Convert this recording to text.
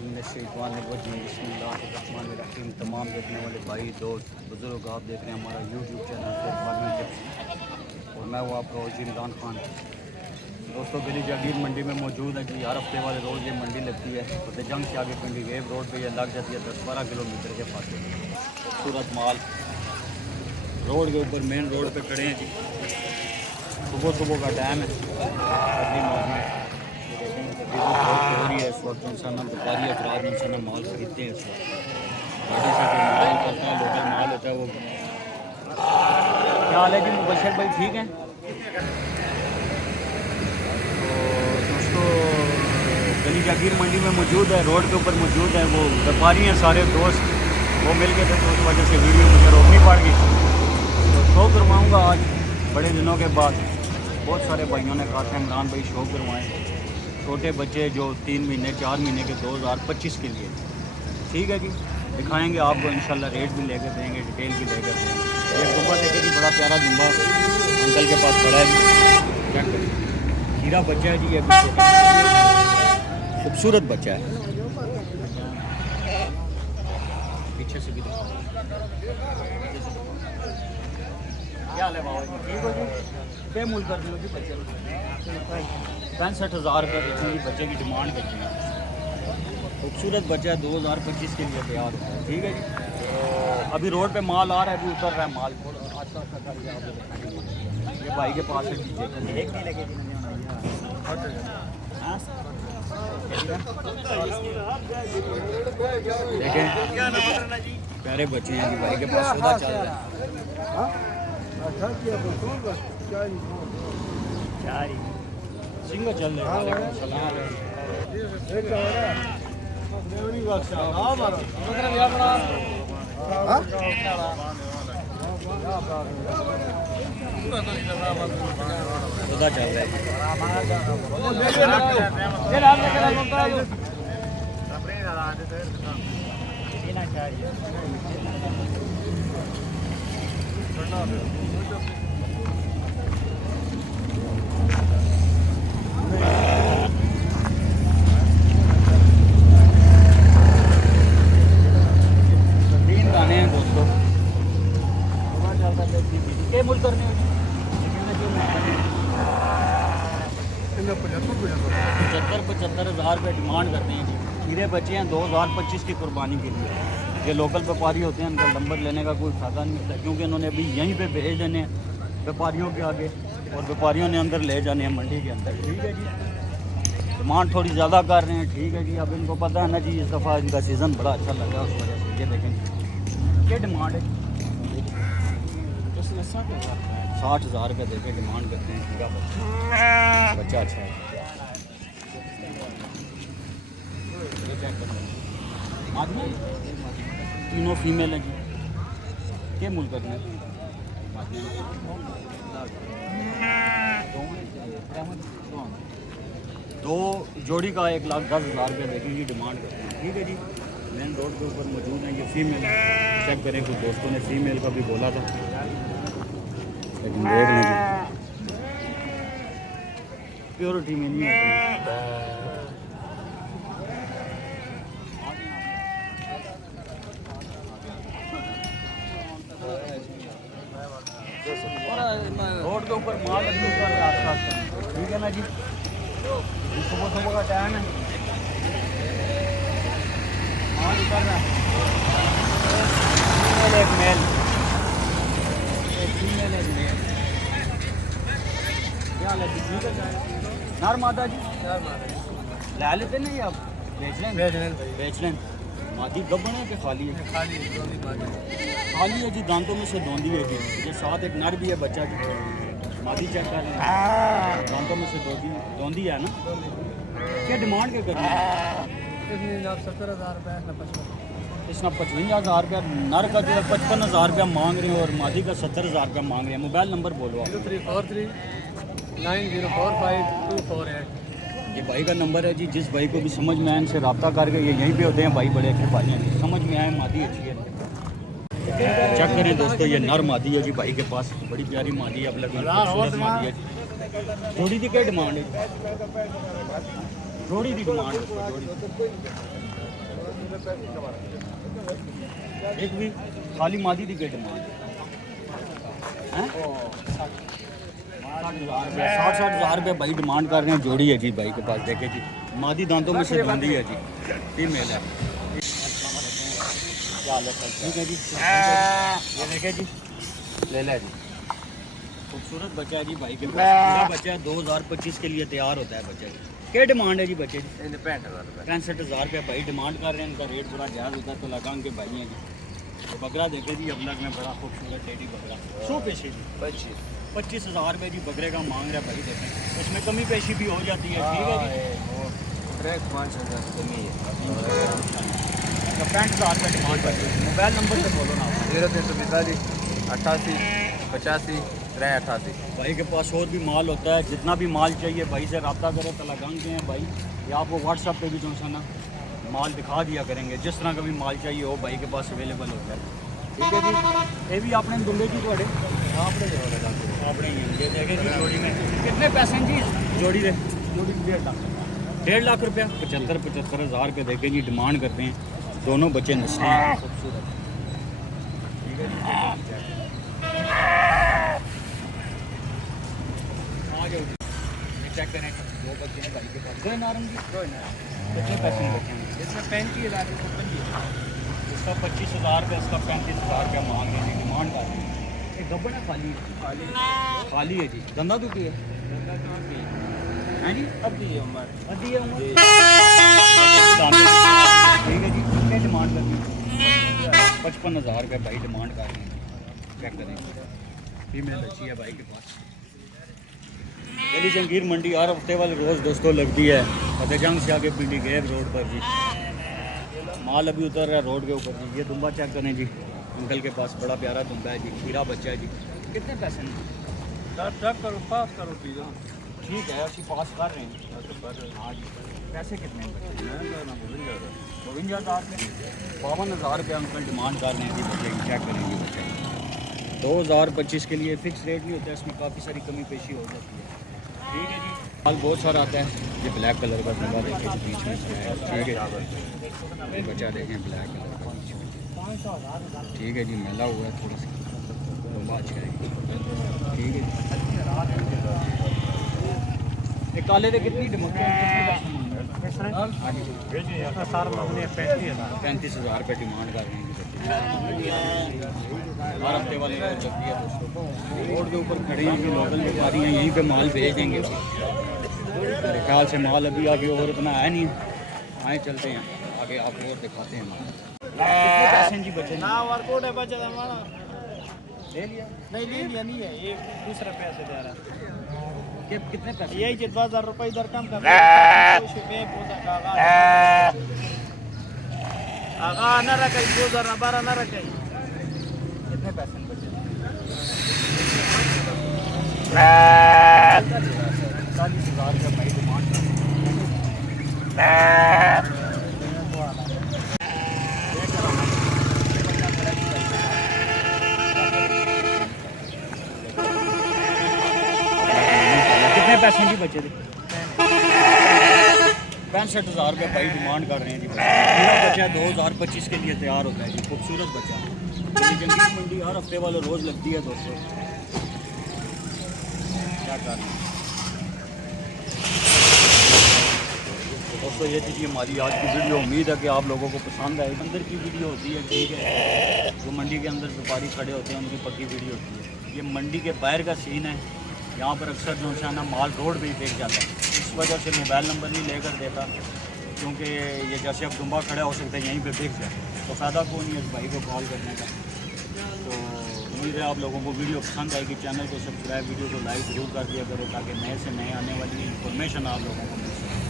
बिस्मिल्लाहिर्रहमानिर्रहीम। तमाम देखने वाले भाई दोस्त बुज़ुर्ग, आप देख रहे हैं हमारा यूट्यूब चैनल से फार्मिंग टिप्स, और मैं वो आपका वज़ीर इमरान खान। दोस्तों गली जागीर मंडी में मौजूद है जी। हर हफ्ते वाले रोज़ ये मंडी लगती है। तो जंग से आगे पिंडी वेब रोड पे ये लग जाती है 10-12 किलोमीटर के पास। खूबसूरत माल रोड के ऊपर मेन रोड पे खड़े हैं जी। सुबह सुबह का टाइम है, ठंडी मौसम है। हो रही है इस वक्त। इंसान व्यापारी अफराद इंसान माल खरीदते हैं इस वक्त। गाड़ी से जो माल करता है, लोकल माल होता है वो। क्या हाल है जी मुबशर भाई, ठीक हैं? तो दोस्तों गली जागीर मंडी में मौजूद है, रोड के ऊपर मौजूद है। वो व्यापारी हैं सारे दोस्त, वो मिल गए थे तो उस वजह से वीडियो मुझे रोकनी पड़ गई। तो शो करवाऊँगा आज बड़े दिनों के बाद। बहुत सारे भाइयों ने कहा था इमरान भाई शो करवाएँ। छोटे बच्चे जो 3 महीने 4 महीने के 2025 के लिए, ठीक है जी। दिखाएंगे आपको इंशाल्लाह, रेट भी लेकर देंगे, डिटेल भी लेकर देंगे। ये दुम्बा देखे जी, बड़ा प्यारा दुम्बा अंकल के पास खड़ा है जी। चेक करिए, हीरा बच्चा है जी। ये खूबसूरत बच्चा है। पीछे से भी क्या हाल है बाबा जी, ठीक हो जी? क्या मूल कर रहे हो जी बच्चे? 65,000 रुपये देते हैं जी। बच्चे की डिमांड करते हैं। खूबसूरत बच्चा 2025 के लिए तैयार होता है, ठीक है जी। तो अभी रोड पे माल आ रहा है, अभी उतर रहा है माल। अच्छा करके आपको दिखाएंगे। ये भाई के पास है जी। एक नहीं लगे देखें, प्यारे बच्चे हैं जी। भाई के पास सौदा चल रहा है। सिंगल चल रहे हैं। सौदा चल रहा है। क्या मूल करने 75,000 रुपये डिमांड करते हैं जी। हीरे बच्चे हैं 2025 की कुर्बानी के लिए। ये लोकल व्यापारी होते हैं, उनका नंबर लेने का कोई फ़ायदा नहीं होता, क्योंकि उन्होंने अभी यहीं पे भेज देने हैं व्यापारियों के आगे, और व्यापारियों ने अंदर ले जाने हैं मंडी के अंदर, ठीक है जी। डिमांड थोड़ी ज़्यादा कर रहे हैं, ठीक है जी। अब इनको पता है ना जी, इस दफ़ा इनका सीज़न बड़ा अच्छा लगा, उस वजह से ये देखें क्या डिमांड है। 60,000 रुपये देके डिमांड करते हैं। पूरा बच्चा अच्छा है। आदमी तीनों फीमेल हैं जी। क्या मूल करने दो जोड़ी का 1,10,000 रुपये देके जी डिमांड करते हैं, ठीक है जी। मेन रोड के ऊपर मौजूद है ये फीमेल। चेक करें, कुछ दोस्तों ने फीमेल का भी बोला था, लेकिन देख लें प्योरिटी में नहीं है। रोड के ऊपर माल आस-पास, ठीक है ना जी। सुबह सुबह का टाइम है, माल उतर रहा है। एक मेल, एक फीमेल, एक मेल। क्या हाल है जी, ठीक है? नार माता जी ला लेते नहीं आप? बेच लें। मादी गब्बन है कि खाली है? खाली है जी। दांतों में से धोंदी है जी। ये साथ एक नर भी है बच्चा जी। मादी चेक कर रहे हैं, दांतों में से धोंदी है ना। क्या डिमांड क्या कर रही है? 70,000 रुपये। इसमें 55,000 रुपया नर का जो है 55,000 रुपया मांग रहे हो, और मादी का 70,000 रुपया मांग रहे हैं। मोबाइल नंबर बोलो आप। 0343904248। ये भाई का नंबर है जी। जिस भाई को भी समझ में आए इनसे रब्ता करके, ये यहीं पे होते हैं भाई, बड़े अच्छे भाई हैं। समझ में आए मादी अच्छी है। चेक करें दोस्तों, ये नर मादी है जी भाई के पास। बड़ी प्यारी मादी है, अब लगी मादी है जी। जोड़ी की क्या डिमांड है? जोड़ी की डिमांड एक भी खाली मादी दी गेट मार हैं 60,000 रुपये भाई डिमांड कर रहे हैं। जोड़ी है जी भाई के पास, देखे जी मादी दांतों में से बंदी है जी, फीमेल है। ठीक है जी, ये देखे जी, ले ले जी, खूबसूरत बच्चा है जी भाई के पास। पूरा बच्चा है 2025 के लिए तैयार होता है बच्चा जी। क्या डिमांड है जी बच्चे की? 65,000 रुपये भाई डिमांड कर रहे हैं। इनका रेट बड़ा जायज़ होता है, तो लगान के भाई हैं जी। तो बकरा देखे जी अबलग में बड़ा खूबसूरत टेडी बकरा, 100 पेशी जी 25,000 रुपये जी बकरे का मांग रहा है भाई। देखें इसमें कमी पेशी भी हो जाती है। ठीक है जी, 65,000 कमी है। 65,000 रुपये डिमांड करते हैं। मोबाइल नंबर से बोलो ना। 0345 88 85 388। भाई के पास और भी माल होता है, जितना भी माल चाहिए भाई से रब्ता करें। तलागंग के हैं भाई, या आपको व्हाट्सअप पे भी जो है ना माल दिखा दिया करेंगे। जिस तरह का भी माल चाहिए हो भाई के पास अवेलेबल होता है। ठीक है जी, ये भी आपने दुंबे जी थोड़े आपने ही ये देखे जी। जोड़ी में कितने पैसे हैं जी जोड़ी दे? जोड़ी 1.5 लाख रुपया, 75,000 रुपये देखे जी डिमांड करते हैं। दोनों बच्चे नस्ली हैं, खूबसूरत। ठीक है जी, चेक करें। दो बच्चे हैं भाई के पास, दो नारंगी। कितने पैसे में बच्चे हैं? इसमें 35,000 इसका 25,000 रुपये, इसका 35,000 रुपया मांग रहे हैं, डिमांड कर रहे हैं। एक गब्बन है खाली खाली है जी। धंधा तो की है जी? अभी उम्र अद्धी है उम्र। ठीक है जी, कितने डिमांड करनी है? 55,000 रुपये भाई डिमांड कर रहे हैं। चेक करें, फीमेल अच्छी है भाई के पास। दिल्ली जंगीर मंडी हर हफ्ते वाले रोज़ दोस्तों लगती है फतेहजंग से आगे पिंडी गेब रोड पर जी। माल अभी उतर रहा है रोड के ऊपर जी। ये दुम्बा चेक करें जी, अंकल के पास बड़ा प्यारा दुम्बा है जी, खीरा बच्चा है जी। कितने पैसे में? करो पास करो प्लीज़। ठीक है, अच्छी पास कर रहे हैं। हाँ जी, पैसे कितने हैं? 52,000 में 52,000 रुपये अंकल डिमांड कर रहे हैं जी बच्चे की। चेक करेंगे बच्चे 2025 के लिए फिक्स रेट नहीं होता, इसमें काफ़ी सारी कमी पेशी हो जाती है। ठीक है जी, माल बहुत सारा आता है। ये ब्लैक कलर का दुम्बा देखें बीच में, ठीक है। ये बच्चा देखें ब्लैक कलर का बीच में, ठीक है जी, मेला हुआ है थोड़ा सा दुम्बा अच्छा है। ठीक है जी, ये काले दे कितनी डिमांड है? 35,000 रुपये डिमांड कर रहे हैं जी बच्चे। हर हफ्ते वाले रोज लगती है दोस्तों। रोड के ऊपर खड़े हैं, लोकल व्यापारी हैं, यहीं पे माल भेज देंगे। मेरे ख्याल से माल अभी आगे और इतना है नहीं। आए चलते हैं आगे, आपको और दिखाते हैं माल। कितने पैसे हैं जी बच्चे? ना वर्कआउट है बच्चा हमारा। ले लिया? नहीं ले लिया नहीं है, ये दूसरा पैसे दे रहा है। कितने पैसे? यही 10,000 रुपये इधर कम कर आगा न रखे 2012 न रखे। कितने पैसे में बच्चे? 40,000 रुपये भाई डिमांड। कितने पैसे हैं जी बच्चे थे? 65,000 रुपये भाई डिमांड कर रहे हैं जी। पूरा बच्चा 2025 के लिए तैयार होता है जी, खूबसूरत बच्चा। जंगीर मंडी हर हफ्ते वाले रोज़ लगती है दोस्तों। क्या कर रहे हैं दोस्तों? ये थी हमारी आज की वीडियो। उम्मीद है कि आप लोगों को पसंद आए। अंदर की वीडियो होती है, ठीक है, जो मंडी के अंदर व्यापारी खड़े होते हैं उनकी पक्की वीडियो होती है। ये मंडी के बाहर का सीन है। यहाँ पर अक्सर जो है ना माल रोड पे ही फेंक जाता है। इस वजह से मोबाइल नंबर नहीं लेकर देता, क्योंकि ये जैसे अब दुम्बा खड़ा हो सकता है यहीं पे फेंक जाए, तो फ़ायदा कौन नहीं है इस भाई को कॉल करने का। तो उम्मीद है आप लोगों को वीडियो पसंद आएगी। चैनल को सब्सक्राइब, वीडियो को लाइक ज़रूर कर दिया करो, ताकि नए से नए आने वाली इंफॉर्मेशन आप लोगों को मिल सके।